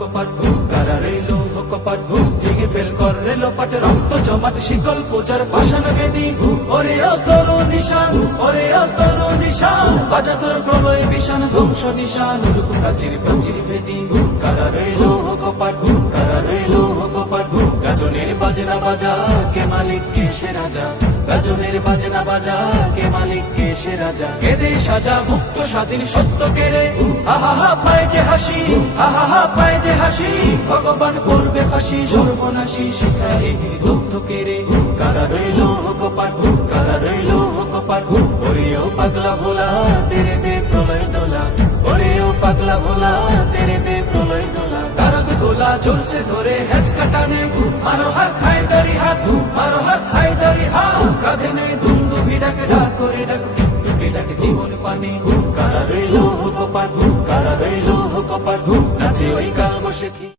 কপাট কারা রইল কপাট ভেঙে ফেল কর রেল পাট রক্ত জমাট শিকল পূজার পাষাণ বেদি ওরে অতর নিশান ওরে অতর নিশান বাজা তোর প্রলয় বিশান ধ্বংস নিশান প্রাচীর প্রাচীর বেদি কারা রইল কপাট কারা রইল কপাট গাজনের বাজনা বাজা কে মালিক কে সে রাজা গাজনের বাজনা বাজা কে মালিক কে সে রাজা কেদে সাজা মুক্ত স্বাধীন সত্য কেড়ে আহা পায় যে হাসি আহা পায় যে হাসি ভগবান করবে ফাঁসি সর্বনাশী শিখায় এই দুঃখ কেড়ে কারা রইল কপাট কারা রইল কপাট ওরে ও পাগলা ভোলা তেরে দে প্রলয় দোলা ওরে ও পাগলা ভোলা তেরে দে প্রলয় দোলা কারক গোলা জোরসে ধরে হেঁচ কাটানে মারো হাত হায়দারি হাত মারো হাত হায়দারি হাত কাঁধে নেই দুন্দু ভিড়াকে ডাক করে ডাক মৃত্যুকে ডাকে জীবন পানে কারা রইল কপাট কারা রইল কপাট নাচে ওই কাল বসে কি